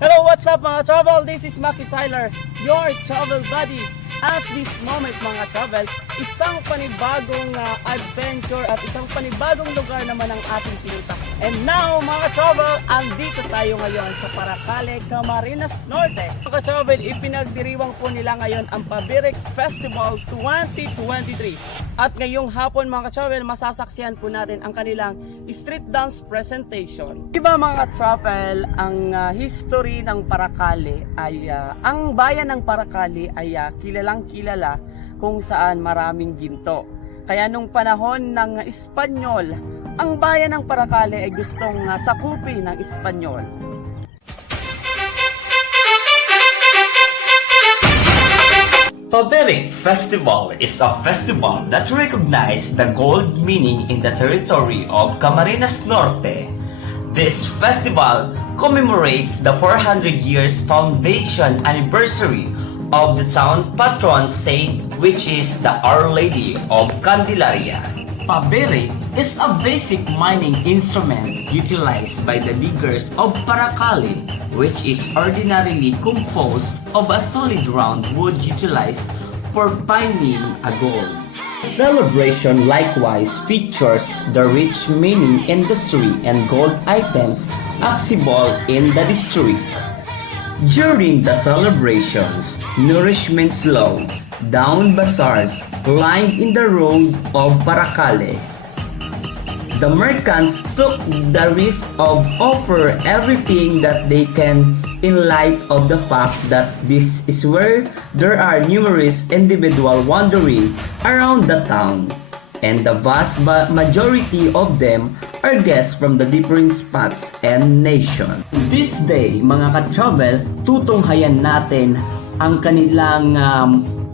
Hello, what's up mga travel? This is Maki Tyler, your travel buddy. At this moment mga travel, isang panibagong adventure at isang panibagong lugar naman ang ating pinunta. And now mga travel, andito tayo ngayon sa Paracale, Camarines Norte. Mga travel, ipinagdiriwang po nila ngayon ang Pabirik Festival 2023. At ngayong hapon mga travel, masasaksihan po natin ang kanilang street dance presentation. Diba mga travel, ang history ng Paracale ay, ang bayan ng Paracale ay kilalang kilala kung saan maraming ginto. Kaya nung panahon ng Espanyol, ang bayan ng Paracale ay gustong sakupin ng Espanyol. Pabirik Festival is a festival that recognizes the gold mining in the territory of Camarines Norte. This festival commemorates the 400 years foundation anniversary of the town Patron Saint, which is the Our Lady of Candelaria. Pabirik is a basic mining instrument utilized by the diggers of Paracale, which is ordinarily composed of a solid round wood utilized for finding a gold. Celebration likewise features the rich mining industry and gold items accessible in the district. During the celebrations, nourishment slow down bazaars lined in the road of Paracale. The merchants took the risk of offer everything that they can in light of the fact that this is where there are numerous individuals wandering around the town, and the vast majority of them are guests from the different spots and nation. This day, mga ka-travel, tutunghayan natin ang kanilang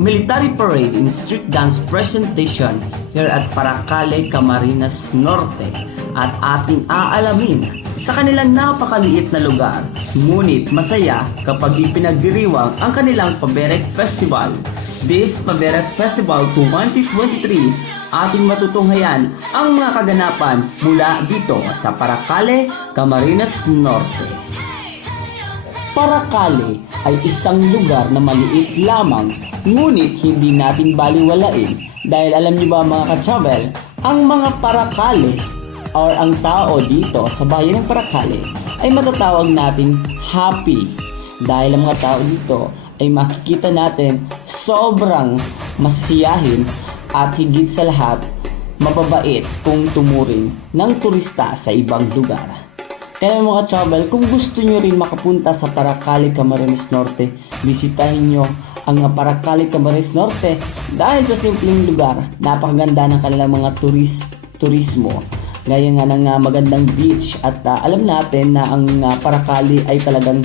military parade in street dance presentation here at Paracale, Camarines Norte, at ating aalamin sa kanilang napakaliit na lugar, ngunit masaya kapag ipinagdiriwang ang kanilang Pabirik Festival. This Pabirik Festival 2023, ating matutunghayan ang mga kaganapan mula dito sa Paracale, Camarines Norte. Paracale ay isang lugar na maliit lamang, ngunit hindi natin baliwalain dahil alam niyo ba mga ka-travel, ang mga Paracale or ang tao dito sa bayan ng Paracale ay matatawag nating happy dahil ang mga tao dito ay makikita natin sobrang masisiyahin at higit sa lahat mababait kung tumuring ng turista sa ibang lugar. Kaya mga travel, kung gusto nyo rin makapunta sa Paracale, Camarines Norte, bisitahin nyo ang Paracale, Camarines Norte dahil sa simpleng lugar, napakaganda ng kanilang mga turismo. Gaya nga ng magandang beach at alam natin na ang Paracale ay talagang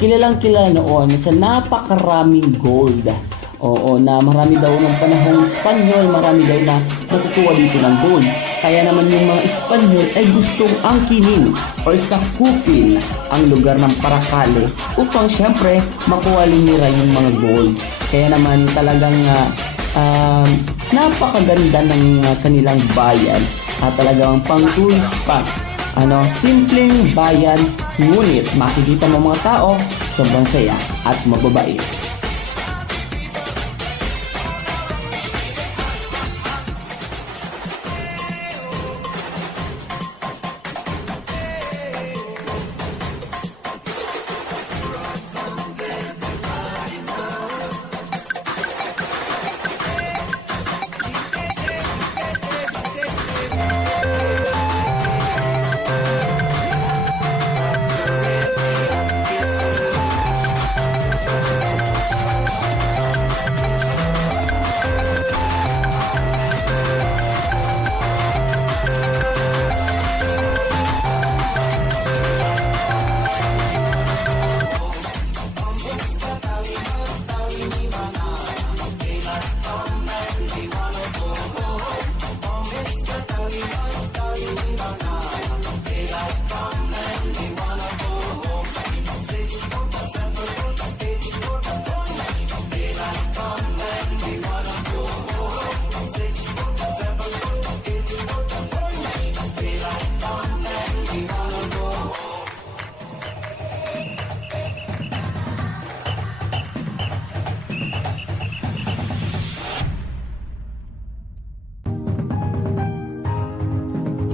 kilalang kilala noon sa napakaraming gold. Oo, na marami daw ng panahong Espanyol, marami daw na natutuwa dito ng gold. Kaya naman yung mga Espanyol ay gustong angkinin o sakupin ang lugar ng Paracale upang syempre makuha nila yung mga gold. Kaya naman talagang napakaganda ng kanilang bayan at talagang pang tourist spot. Simpleng bayan, ngunit makikita mo mga tao sobrang saya at mababait.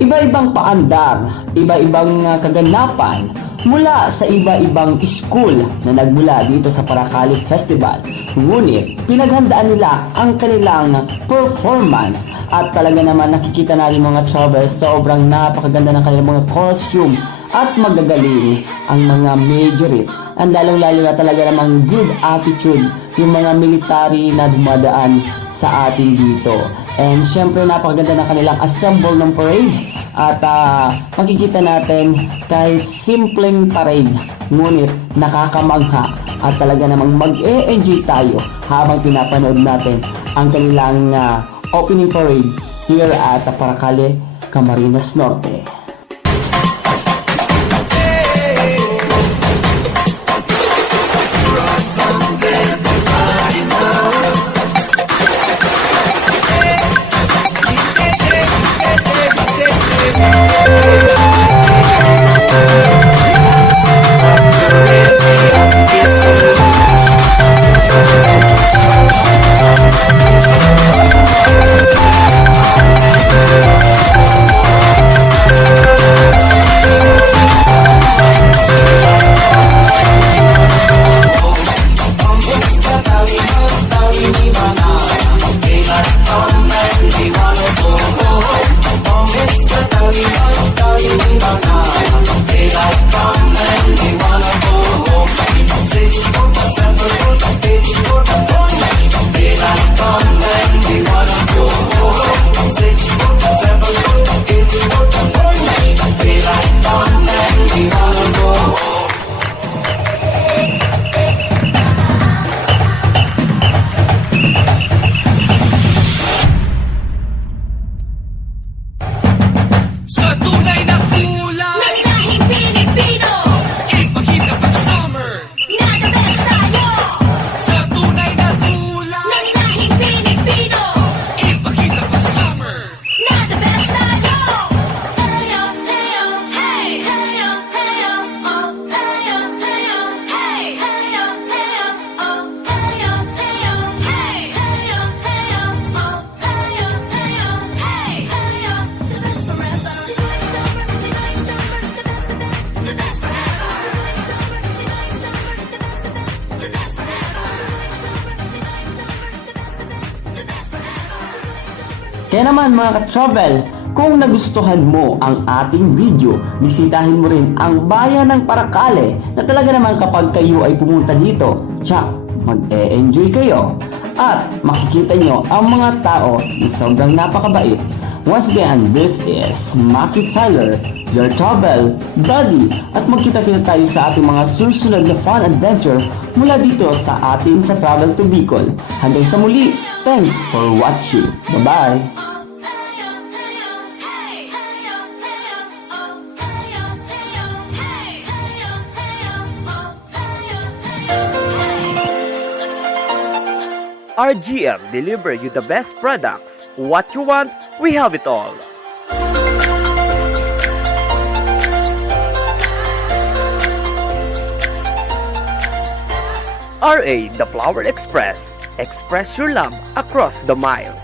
iba-ibang paandar, iba-ibang kaganapan mula sa iba-ibang school na nagmula dito sa Paracale Festival. Ngunit pinaghandaan nila ang kanilang performance at talaga naman nakikita natin mga travelers, sobrang napakaganda ng kanilang mga costume at magagaling ang mga majorette. Ang lalong-lalo na talaga namang good attitude yung mga military na dumadaan sa atin dito. And syempre napakaganda ng kanilang assemble ng parade. At makikita natin kahit simpleng parade, ngunit nakakamangha at talaga namang mag-e-enjoy tayo habang pinapanood natin ang kanilang opening parade here at Paracale, Camarines Norte. Kaya naman mga ka-travel, kung nagustuhan mo ang ating video, bisitahin mo rin ang bayan ng Paracale na talaga naman kapag kayo ay pumunta dito, tsak, mag-e-enjoy kayo. At makikita nyo ang mga tao na sobrang napakabait. Once again, this is Maki Tyler, your travel buddy. At magkita-kita tayo sa ating mga susunod na fun adventure mula dito sa atin sa Travel to Bicol. Hanggang sa muli, thanks for watching. Bye-bye! RGM deliver you the best products. What you want, we have it all. RA, the Flower Express. Express your love across the miles.